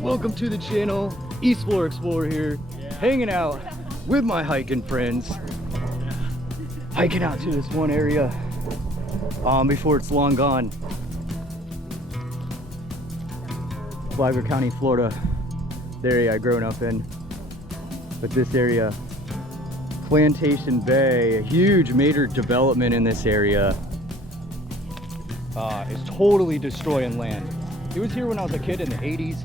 Welcome to the channel. Explorer here, hanging out with my hiking friends. Hiking out to this one area before it's long gone. Flagler County, Florida, the area I grown up in. But this area, Plantation Bay, a huge major development in this area, is totally destroying land. It was here when I was a kid in the 80s.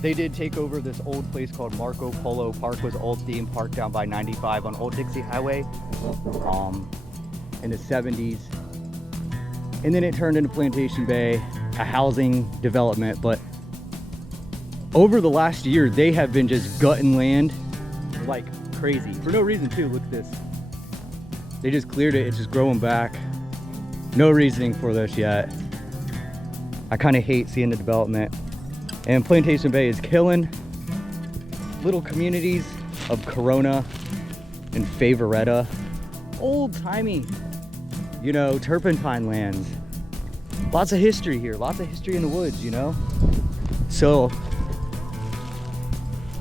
They did take over this old place called Marco Polo Park. Was old theme park down by 95 on Old Dixie Highway in the 70s. And then it turned into Plantation Bay, a housing development. But over the last year, they have been just gutting land like crazy. For no reason too, look at this. They just cleared it, it's just growing back. No reasoning for this yet. I kind of hate seeing the development. And Plantation Bay is killing little communities of Corona and Favoretta. Old-timey, you know, turpentine lands. Lots of history here, lots of history in the woods, you know? So,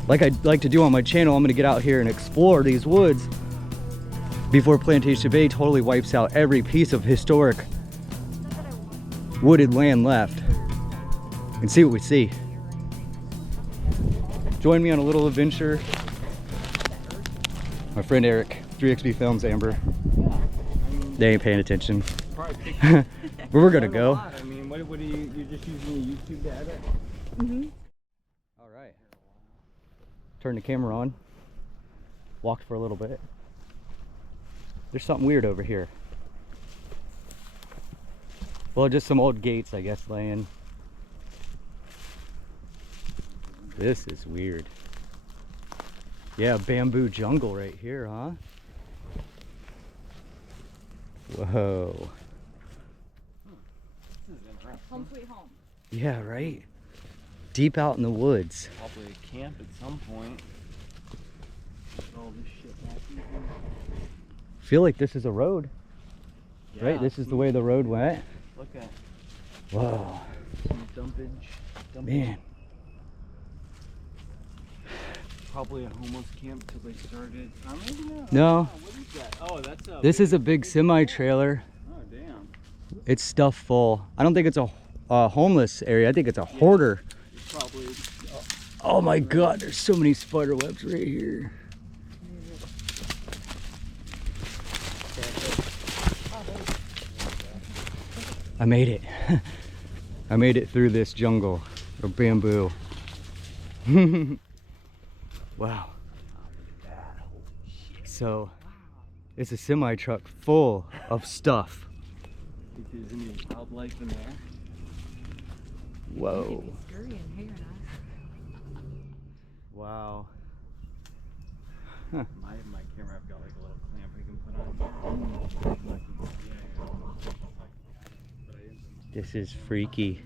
like I like to do on my channel, I'm gonna get out here and explore these woods before Plantation Bay totally wipes out every piece of historic wooded land left, and see what we see. Join me on a little adventure. My friend Eric, 3XB Films, Amber. They ain't paying attention. Where we're gonna go. I mean, what are you're just using the YouTube to edit? Mm-hmm. All right. Turn the camera on. Walked for a little bit. There's something weird over here. Well, just some old gates, I guess, laying. This is weird. Yeah, bamboo jungle right here, huh? Whoa. This is interesting. Home sweet home. Yeah, right? Deep out in the woods. Probably a camp at some point. All this shit back here. Feel like this is a road, Yeah. right? This is the way the road went. Look at Whoa, some dumpage. man. Probably a homeless camp till they started. Maybe not. No. What is that? Oh, that's a. This is a big semi-trailer. Oh, damn. It's stuffed full. I don't think it's a homeless area. I think it's a hoarder. It's probably. Oh my God, there's so many spider webs right here. I made it. I made it through this jungle of bamboo. Wow. So, it's a semi truck full of stuff. Think there's any wildlife in there? Whoa. Scurrying here and Wow. My camera, I've got like a little clamp I can put on here. This is freaky.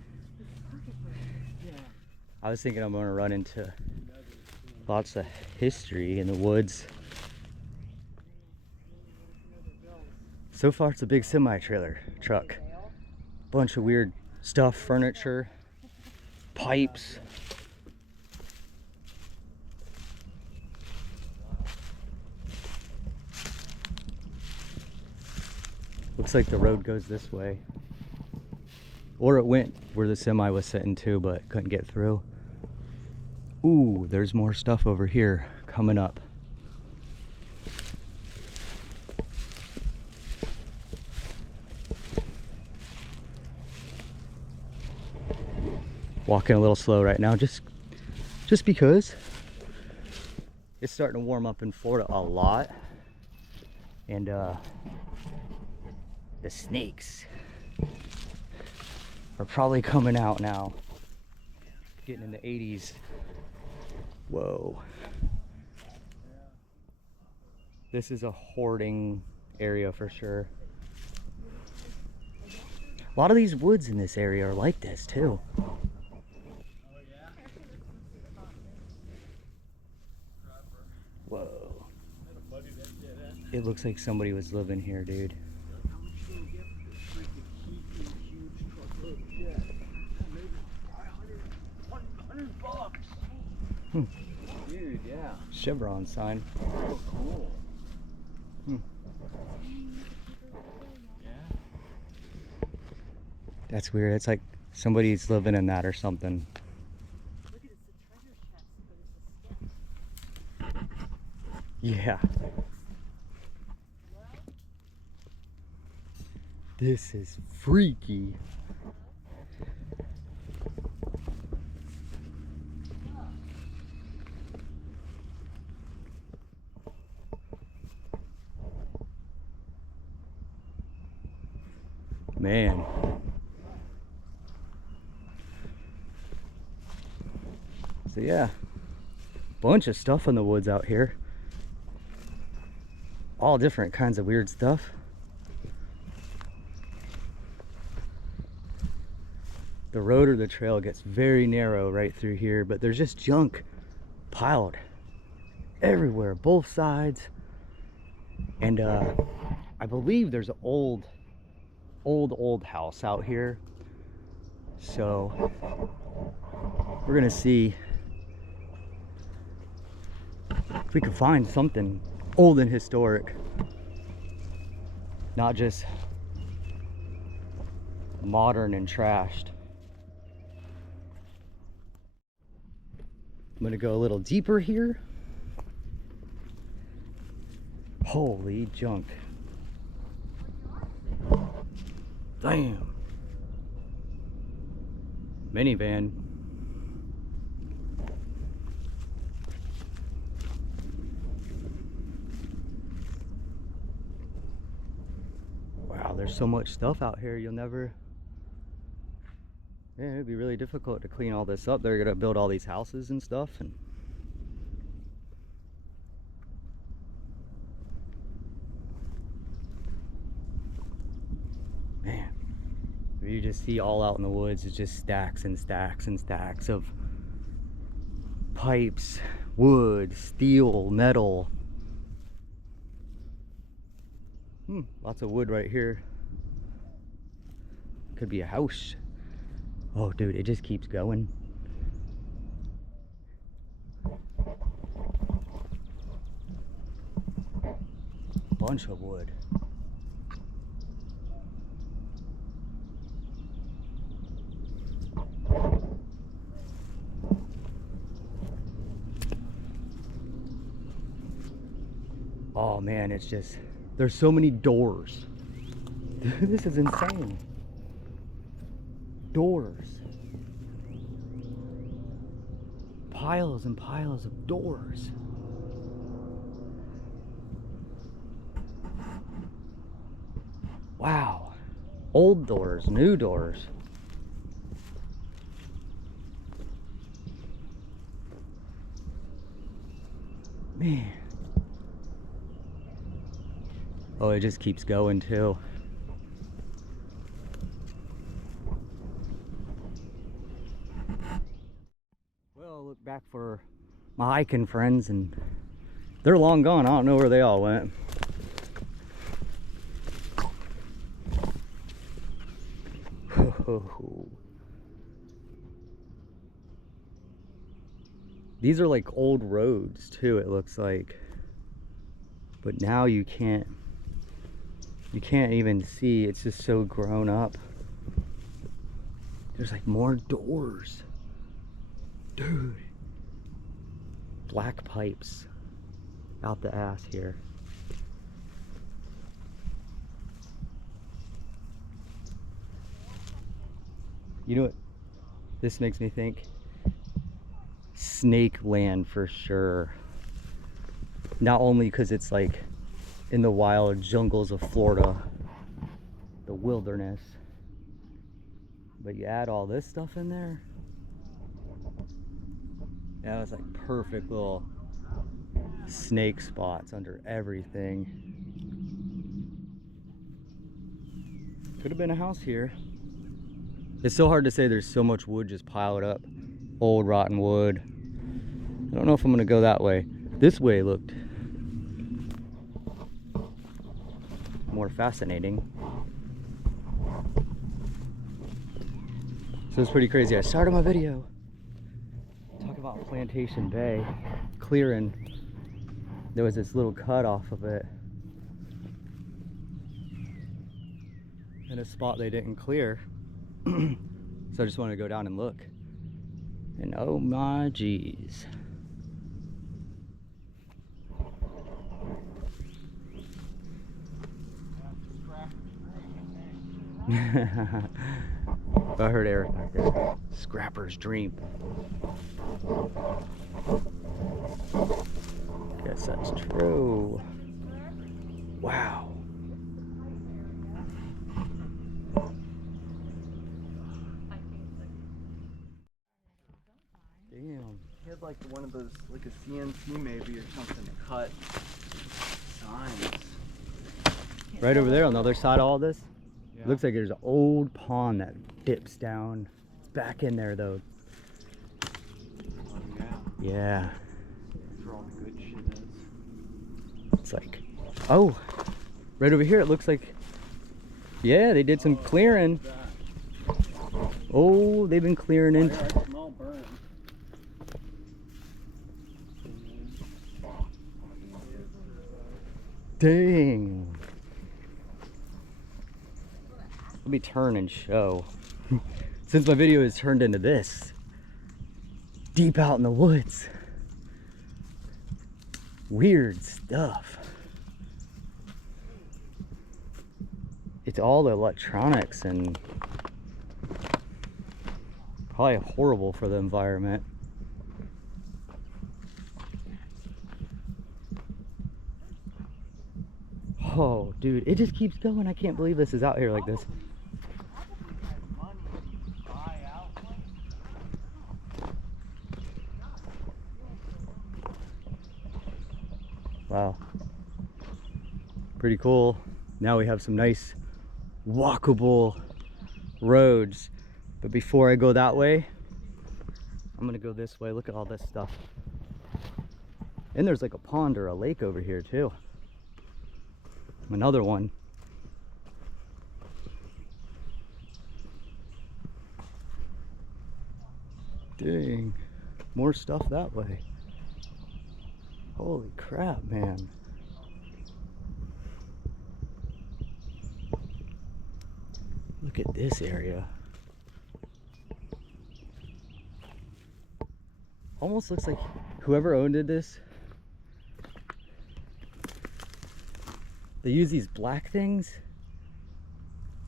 I was thinking I'm gonna run into lots of history in the woods. So far it's a big semi-trailer truck. Bunch of weird stuff, furniture, pipes. Looks like the road goes this way. Or it went where the semi was sitting too, but couldn't get through. Ooh, there's more stuff over here coming up. Walking a little slow right now, just because it's starting to warm up in Florida a lot, and the snakes are probably coming out now. Getting in the 80s. Whoa. This is a hoarding area for sure. A lot of these woods in this area are like this too. Whoa. It looks like somebody was living here, dude. Dude, yeah. Chevron sign. Oh, cool. Hmm. Yeah. That's weird. It's like somebody's living in that or something. Look at it, it's a treasure chest, but it's a sketch. Yeah. This is freaky. Man. So yeah, bunch of stuff in the woods out here. All different kinds of weird stuff. The road or the trail gets very narrow right through here, but there's just junk piled everywhere, both sides. And I believe there's an old house out here. So we're gonna see if we can find something old and historic, not just modern and trashed. I'm gonna go a little deeper here. Holy junk. Damn. Minivan. Wow, there's so much stuff out here, you'll never... Yeah, it'd be really difficult to clean all this up. They're gonna build all these houses and stuff, and man, you just see all out in the woods, it's just stacks and stacks and stacks of pipes, wood, steel, metal. Lots of wood right here. Could be a house. Oh dude, it just keeps going. Bunch of wood. Oh man, it's just, there's so many doors. This is insane. Doors. Piles and piles of doors. Wow. Old doors, new doors. Man. Oh, it just keeps going too. Well, look back for my hiking friends and they're long gone. I don't know where they all went. These are like old roads too, it looks like. But now you can't even see, it's just so grown up. There's like more doors. Dude. Black pipes out the ass here. You know what this makes me think? Snake land for sure. Not only because it's like in the wild jungles of Florida, the wilderness, but you add all this stuff in there. Yeah, it's like perfect little snake spots under everything. Could have been a house here. It's so hard to say, there's so much wood just piled up. Old rotten wood. I don't know if I'm gonna go that way. This way looked more fascinating. So it's pretty crazy. I started my video talking about Plantation Bay clearing. There was this little cut off of it in a spot they didn't clear. So I just wanted to go down and look. And oh my geez. I heard Eric back there. Scrapper's dream. Guess that's true. Wow. Damn. He had like one of those, like a CNC maybe or something, to cut signs. Right over there on the other side of all this. Yeah. Looks like there's an old pond that dips down. It's back in there though. Oh, yeah. Yeah. That's where all the good shit is. It's like, oh, right over here it looks like, yeah, they did some clearing. Oh, they've been clearing in. I smell burn. Dang. Let me turn and show. Since my video is turned into this, deep out in the woods. Weird stuff. It's all electronics and probably horrible for the environment. Oh, dude, it just keeps going. I can't believe this is out here like this. Wow. Pretty cool. Now we have some nice walkable roads. But before I go that way, I'm gonna go this way. Look at all this stuff. And there's like a pond or a lake over here too. Another one. Dang. More stuff that way. Holy crap, man. Look at this area. Almost looks like whoever owned this, they use these black things.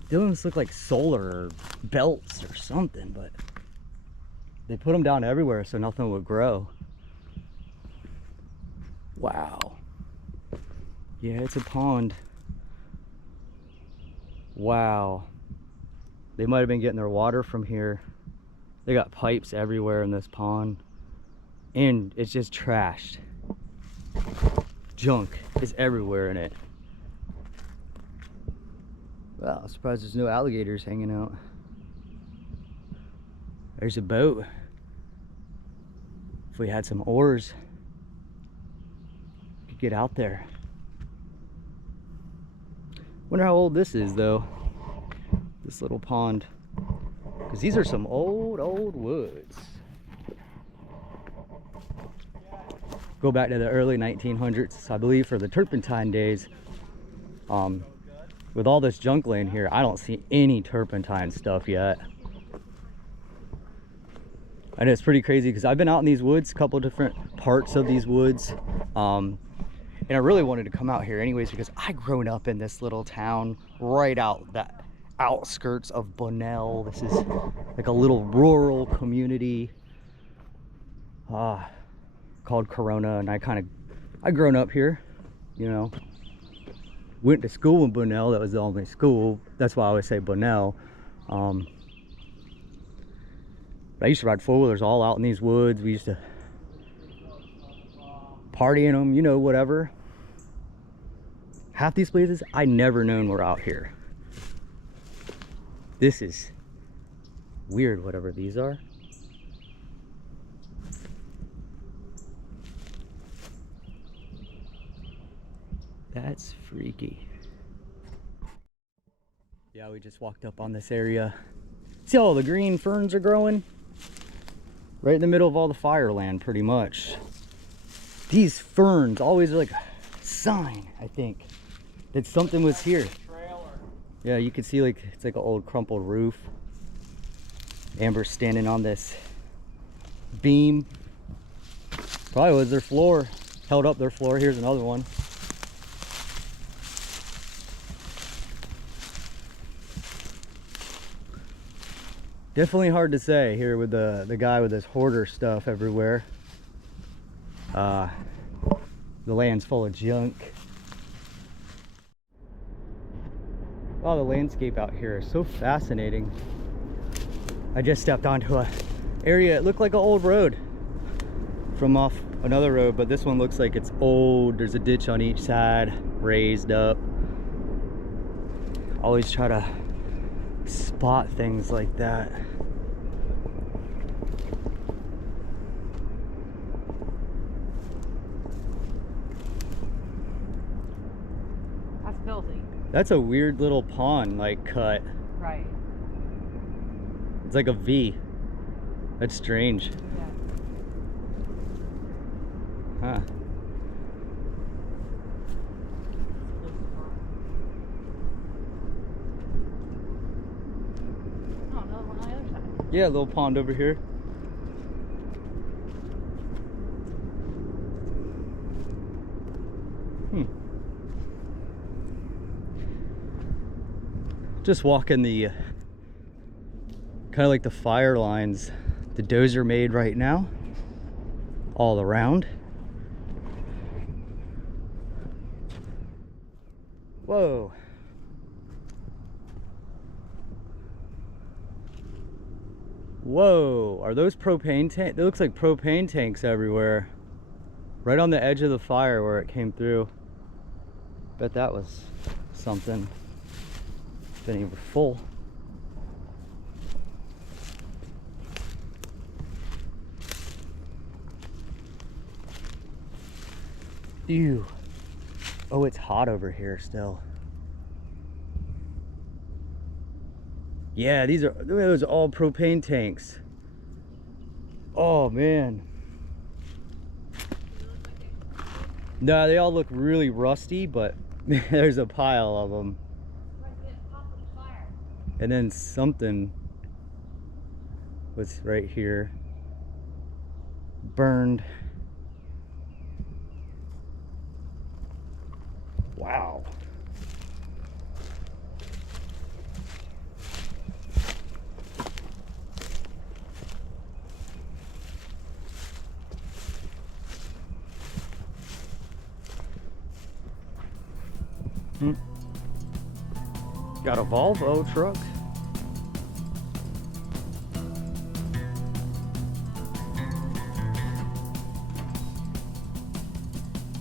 They almost look like solar belts or something, but they put them down everywhere so nothing would grow. Wow. Yeah, it's a pond. Wow. They might have been getting their water from here. They got pipes everywhere in this pond. And it's just trashed. Junk is everywhere in it. Wow, I'm surprised there's no alligators hanging out. There's a boat. If we had some oars, we could get out there. Wonder how old this is though, this little pond. Because these are some old woods. Go back to the early 1900s, I believe, for the turpentine days. With all this junk laying here, I don't see any turpentine stuff yet. And it's pretty crazy because I've been out in these woods, a couple different parts of these woods. And I really wanted to come out here anyways because I grown up in this little town right out that outskirts of Bunnell. This is like a little rural community called Corona, and I grown up here, you know. Went to school in Bunnell. That was the only school. That's why I always say Bunnell. But I used to ride four-wheelers all out in these woods. We used to party in them, you know, whatever. Half these places I never known were out here. This is weird, whatever these are. That's freaky. Yeah, we just walked up on this area. See all the green ferns are growing? Right in the middle of all the fire land, pretty much. These ferns always are like a sign, I think, that something was here. Yeah, you can see like it's like an old crumpled roof. Amber's standing on this beam. Probably was their floor. Held up their floor. Here's another one. Definitely hard to say here with the guy with his hoarder stuff everywhere. The land's full of junk. Oh, the landscape out here is so fascinating. I just stepped onto a area, it looked like an old road from off another road, but this one looks like it's old. There's a ditch on each side, raised up. Always try to spot things like that. That's filthy. That's a weird little pond like cut. Right. It's like a V. That's strange. Yeah. Huh. Oh, another one on the other side. Yeah, a little pond over here. Just walking the kind of like the fire lines the dozer made right now all around. Whoa. Whoa, are those propane tanks? It looks like propane tanks everywhere. Right on the edge of the fire where it came through. Bet that was something. Been even full. Ew. Oh, it's hot over here still. Yeah, these are, those are all propane tanks. Oh man. No, they all look really rusty, but there's a pile of them. And then something was right here, burned. Wow. Got a Volvo truck.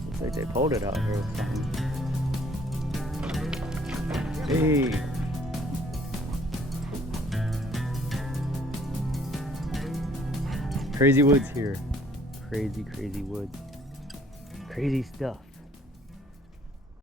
Looks like they pulled it out here with something. Hey. Crazy woods here. Crazy, crazy woods. Crazy stuff.